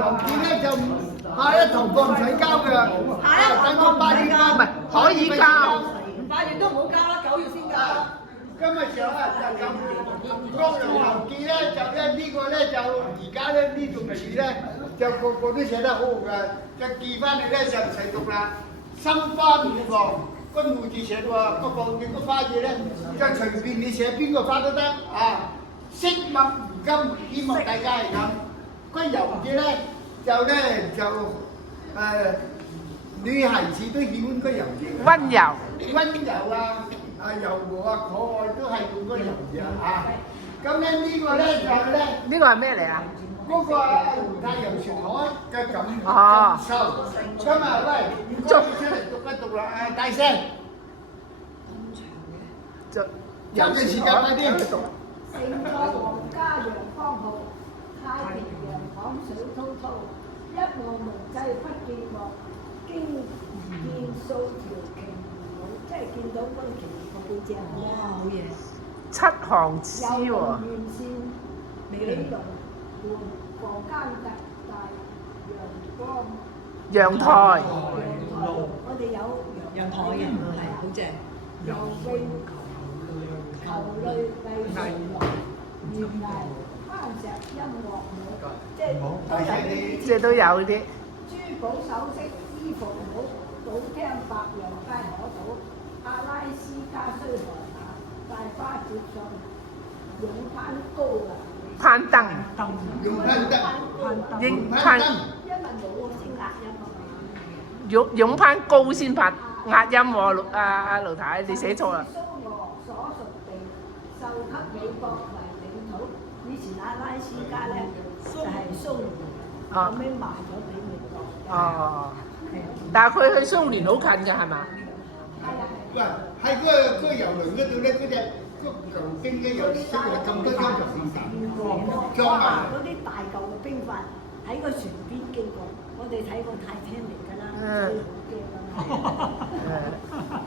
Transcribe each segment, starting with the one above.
郵件咧就下一堂課唔使交嘅，等到8月唔係可以交。 8月都唔好交啦，9月先交。今日上啊就光陽郵件咧就咧呢個咧就而家咧呢種字咧就個個都寫得好好嘅，就寄翻嚟咧就唔使讀啦。心花怒放，個怒字寫到啊，個放字個花字咧就隨便你寫邊個花都得啊。惜墨如金，希望大家係咁。個郵字咧就咧就女孩子都喜歡個郵字。溫柔。 溫柔啊，柔和啊，可愛都係用個柔字啊。咁咧呢個咧就係咧，呢個係咩嚟啊？嗰個太陽船海嘅感受。咁啊喂，捉出嚟讀一讀啦，大聲。就有陣時間快啲。盛載皇家陽光號，太平洋港水滔滔，一望無際不見岸，經見數條鯨魚，即係見到嗰條嗰幾隻哇，好嘢！ 7行詩喎。完善美容換房間特大陽光。陽台。我哋有陽台嘅，係好正。游泳、球類藝術、園藝、攀石、音樂舞，即係都有呢啲。即係都有啲。珠寶首飾、衣服帽、賭廳、白羊街可賭、阿拉斯加須河岸、大花節上、勇攀高啊！攀登。用攀登。應攀。因為冇先壓音啊嘛。勇攀高先拍壓音喎，阿盧太，你寫錯啦。蘇俄所屬地受給美國為領土，以前阿拉斯加咧就係蘇聯，後尾賣咗俾美國。哦。但係佢去蘇聯好近㗎係嘛？喂，喺嗰個郵輪嗰度咧，嗰隻舊兵咧有識嚟咁多張就咁大，裝埋嗰啲大舊嘅兵法喺個船邊經過，我哋睇過泰坦尼克啦，所以好驚啊！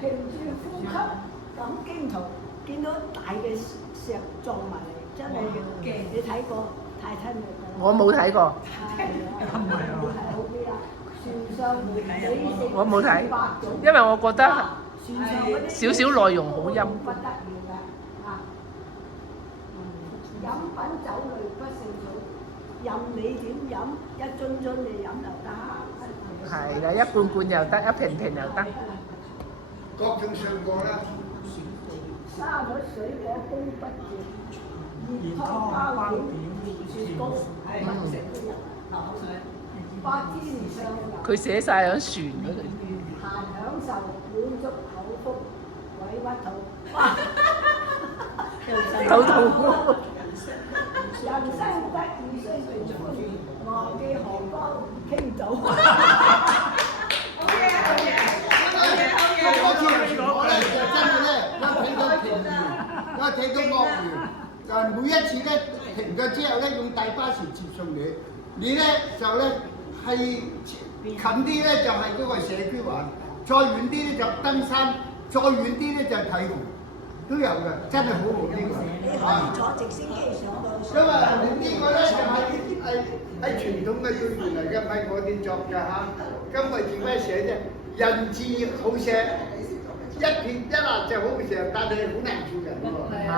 屏住呼吸，咁驚圖，見到大嘅石撞埋嚟，真係驚！你睇過泰坦尼克？我冇睇過。係好啲啊！船上我冇睇，因為我覺得船上嗰啲少少內容好陰。不得了嘅啊！飲品酒類不勝數，任你點飲，一樽樽你飲就得。係啦，一罐罐又得，一瓶瓶又得。各種上過啦。沙律水果煲不絕，熱湯包點雪糕，係乜食都有。流口水。百天上游。佢寫晒喺船嗰度。閒享受，滿足口腹，委屈肚。哇！肚肚。人生得意須盡歡，忘記荷包唔傾倒。好嘢，好嘢，好嘢，好嘢！嗰次我咧就真係咧，我睇到鯨魚，我睇到鱷魚，就係每一次咧停咗之後咧，用大巴士接送你，你咧就咧係近啲咧就係嗰個社區玩，再遠啲咧就登山，再遠啲咧就睇湖，都有嘅，真係好好呢個。你可以坐直升機上到。咁啊，呢個咧就係傳統嘅語言嚟嘅，唔係我哋作㗎嚇。今日點解寫啫？人字好寫，一撇一捺就好寫，但係好難做人喎。係啊，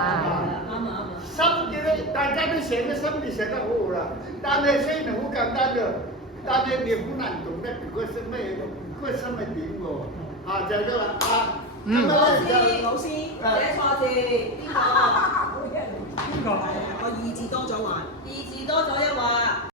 啱啊啱啊。心字咧，大家都寫得心字寫得好好啦，但係雖然好簡單㗎，但係你好難懂得嗰個心咩？嗰個心係點喎？就係咁啦啊！老師寫錯字，邊個？邊個？我二字多咗橫，二字多咗一橫。